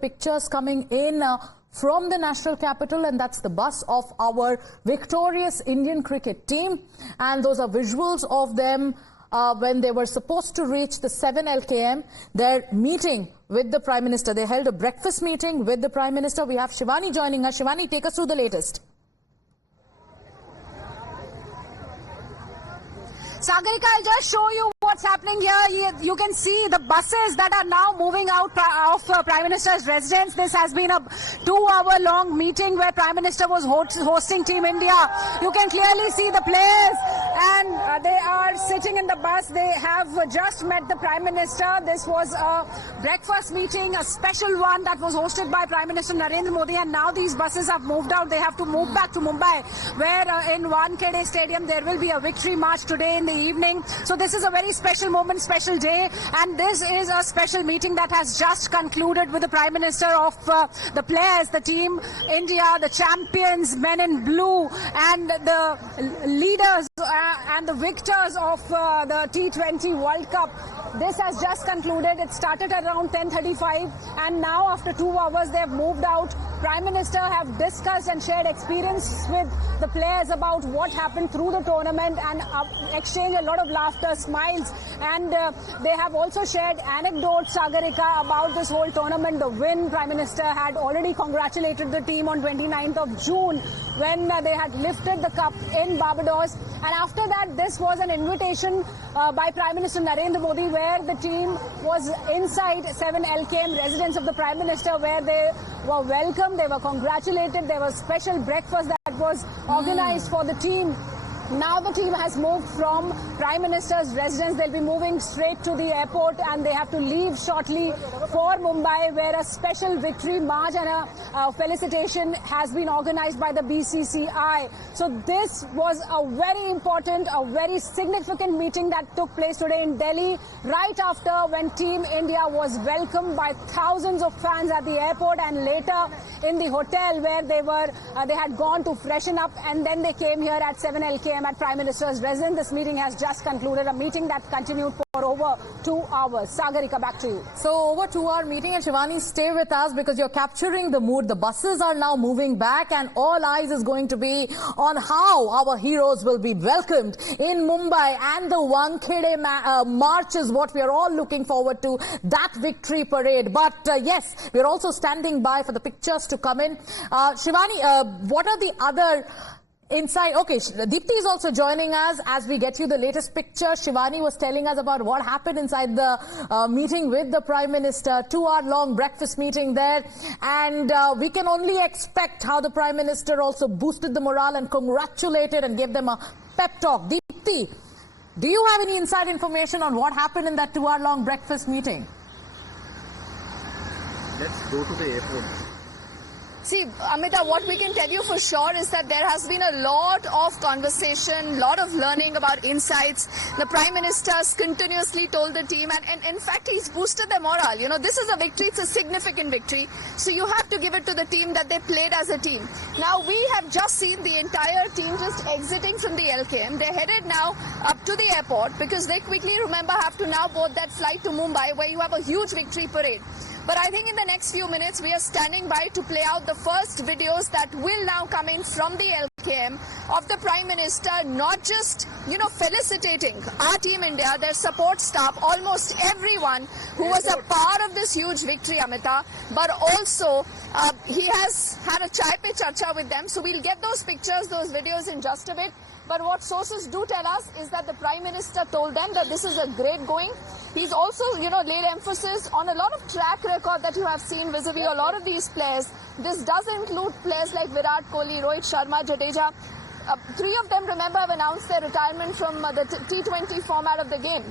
pictures coming in from the national capital, and that's the bus of our victorious Indian cricket team. And those are visuals of them when they were supposed to reach the 7 LKM. They're meeting with the Prime Minister. They held a breakfast meeting with the Prime Minister. We have Shivani joining us. Shivani, take us through the latest. Sagarika, I'll just show you what's happening here. You can see the buses that are now moving out of Prime Minister's residence. This has been a 2-hour-long meeting where Prime Minister was hosting Team India. You can clearly see the players, and they are sitting in the bus. They have just met the Prime Minister. This was a breakfast meeting, a special one that was hosted by Prime Minister Narendra Modi, and now these buses have moved out. They have to move back to Mumbai, where in Wankhede Stadium there will be a victory march today in the evening. So this is a very special moment, special day, and this is a special meeting that has just concluded with the Prime Minister of the players, the Team India, the champions, men in blue, and the leaders and the victors of the T20 World Cup. This has just concluded. It started around 10:35, and now after 2 hours they have moved out. Prime Minister have discussed and shared experience with the players about what happened through the tournament and exchanged a lot of laughter, smiles, and they have also shared anecdotes, Sagarika, about this whole tournament, the win. Prime Minister had already congratulated the team on 29th of June when they had lifted the cup in Barbados, and after that this was an invitation by Prime Minister Narendra Modi, where the team was inside 7 LKM residence of the Prime Minister, where they were welcomed, they were congratulated, there was special breakfast that was organized for the team. Now the team has moved from Prime Minister's residence. They'll be moving straight to the airport, and they have to leave shortly for Mumbai, where a special victory march and a felicitation has been organized by the BCCI. So this was a very important, a very significant meeting that took place today in Delhi, right after when Team India was welcomed by thousands of fans at the airport, and later in the hotel where they had gone to freshen up, and then they came here at 7 LKM at Prime Minister's residence. This meeting has just concluded, a meeting that continued for over 2 hours. Sagarika, back to you. So over 2-hour meeting, and Shivani, stay with us because you're capturing the mood. The buses are now moving back, and all eyes is going to be on how our heroes will be welcomed in Mumbai, and the Wankhede march is what we are all looking forward to, that victory parade. But yes, we're also standing by for the pictures to come in. Shivani, what are the other inside? Okay, Deepti is also joining us as we get you the latest picture. Shivani was telling us about what happened inside the meeting with the Prime Minister, 2-hour-long breakfast meeting there. And we can only expect how the Prime Minister also boosted the morale and congratulated and gave them a pep talk. Deepti, do you have any inside information on what happened in that 2-hour-long breakfast meeting? Let's go to the airport. See, Amita, what we can tell you for sure is that there has been a lot of conversation, lot of learning about insights. The Prime Minister has continuously told the team, and in fact, he's boosted their morale. You know, this is a victory, it's a significant victory. So you have to give it to the team that they played as a team. Now, we have just seen the entire team just exiting from the LKM. They're headed now up to the airport because they quickly, remember, have to now board that flight to Mumbai, where you have a huge victory parade. But I think in the next few minutes, we are standing by to play out the first videos that will now come in from the LKM of the Prime Minister, not just, you know, felicitating our Team India, their support staff, almost everyone who was a part of this huge victory, Amita, but also he has had a chai pe charcha with them. So we'll get those pictures, those videos in just a bit. But what sources do tell us is that the Prime Minister told them that this is a great going. He's also, you know, laid emphasis on a lot of track record that you have seen vis-a-vis a lot of these players. This does include players like Virat Kohli, Rohit Sharma, Jadeja. 3 of them, remember, have announced their retirement from the T20 format of the game.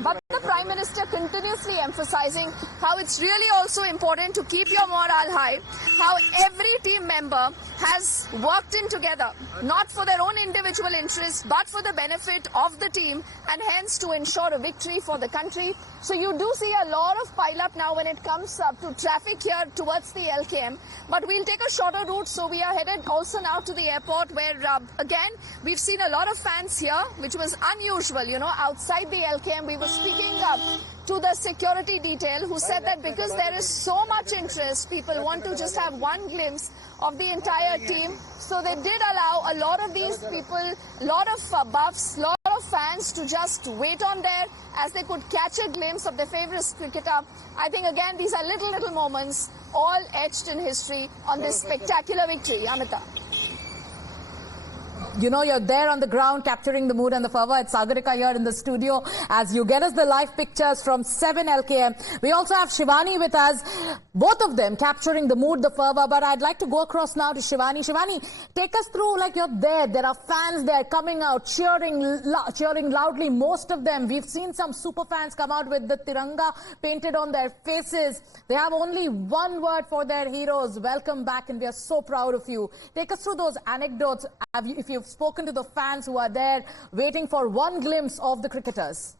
But the Prime Minister continuously emphasizing how it's really also important to keep your morale high, how every team member has worked in together, not for their own individual interests, but for the benefit of the team, and hence to ensure a victory for the country. So you do see a lot of pile-up now when it comes up to traffic here towards the LKM. But we'll take a shorter route, so we are headed also now to the airport, where again, we've seen a lot of fans here, which was unusual, you know, outside the LKM. We were speaking to the security detail, who said that because there is so much interest, people want to just have one glimpse of the entire team. So they did allow a lot of these people, a lot of buffs, lot of fans to just wait on there as they could catch a glimpse of their favorite cricketer. I think again these are little moments all etched in history on this spectacular victory. Amita. You know, you're there on the ground capturing the mood and the fervor. It's Sagarika here in the studio as you get us the live pictures from 7 LKM. We also have Shivani with us, both of them capturing the mood, the fervor. But I'd like to go across now to Shivani. Shivani, take us through, like, you're there. There are fans there coming out, cheering loudly, most of them. We've seen some super fans come out with the Tiranga painted on their faces. They have only one word for their heroes: welcome back, and we are so proud of you. Take us through those anecdotes. If you've spoken to the fans who are there waiting for one glimpse of the cricketers.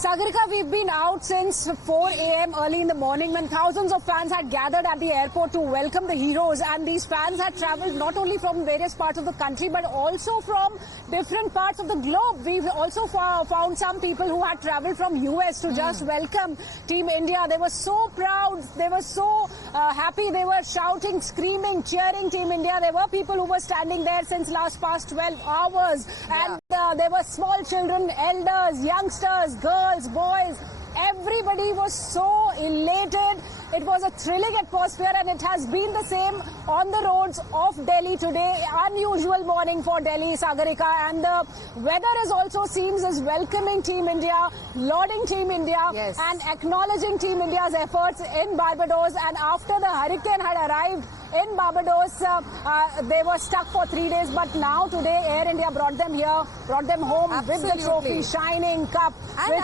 Sagarika, we've been out since 4 a.m. early in the morning when thousands of fans had gathered at the airport to welcome the heroes, and these fans had travelled not only from various parts of the country but also from different parts of the globe. We've also found some people who had travelled from US to just welcome Team India. They were so proud, they were so happy, they were shouting, screaming, cheering Team India. There were people who were standing there since past 12 hours, and there were small children, elders, youngsters, girls, boys. Everybody was so elated. It was a thrilling atmosphere, and it has been the same on the roads of Delhi today. Unusual morning for Delhi, Sagarika, and the weather is also seems is welcoming Team India, lauding Team India, yes, and acknowledging Team India's efforts in Barbados. And after the hurricane had arrived in Barbados, they were stuck for 3 days, but now today Air India brought them here, brought them home. Absolutely. With the trophy, shining cup. And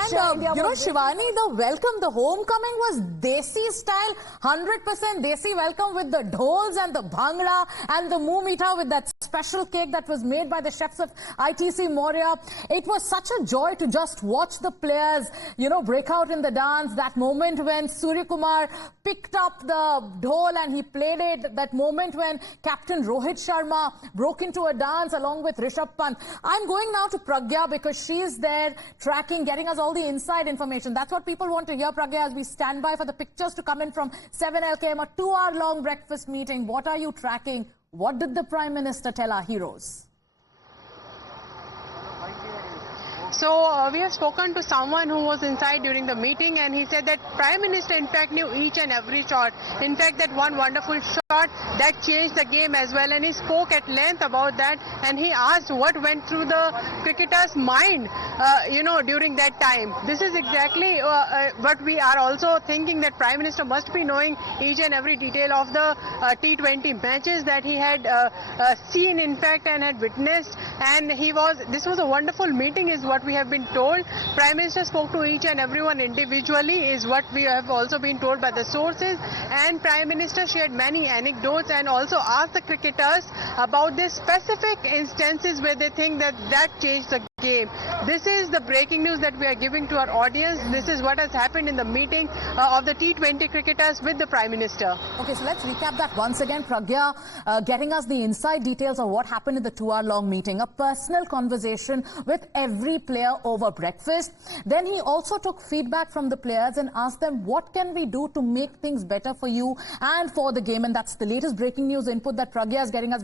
you know, Shivani, the welcome, the homecoming was Desi style, 100% Desi welcome with the dhols and the bhangra and the muh meetha with that special cake that was made by the chefs of ITC Moria. It was such a joy to just watch the players, you know, break out in the dance. That moment when Surya Kumar picked up the dhol and he played it. That moment when Captain Rohit Sharma broke into a dance along with Rishabh Pant. I'm going now to Pragya because she's there tracking, getting us all the inside information. That's what people want to hear, Pragya, as we stand by for the pictures to come in from 7 LKM, a 2-hour-long breakfast meeting. What are you tracking? What did the Prime Minister tell our heroes? So we have spoken to someone who was inside during the meeting, and he said that Prime Minister in fact knew each and every shot. In fact, that one wonderful shot that changed the game as well, and he spoke at length about that, and he asked what went through the cricketer's mind during that time. This is exactly what we are also thinking, that Prime Minister must be knowing each and every detail of the T20 matches that he had seen in fact and had witnessed, and this was a wonderful meeting is what we have been told. Prime Minister spoke to each and everyone individually is what we have also been told by the sources, and Prime Minister shared many anecdotes and also asked the cricketers about their specific instances where they think that changed the game. This is the breaking news that we are giving to our audience. This is what has happened in the meeting of the T20 cricketers with the Prime Minister. Okay, so let's recap that once again. Pragya getting us the inside details of what happened in the 2-hour-long meeting. A personal conversation with every player over breakfast. Then he also took feedback from the players and asked them, what can we do to make things better for you and for the game? And that's the latest breaking news input that Pragya is getting us.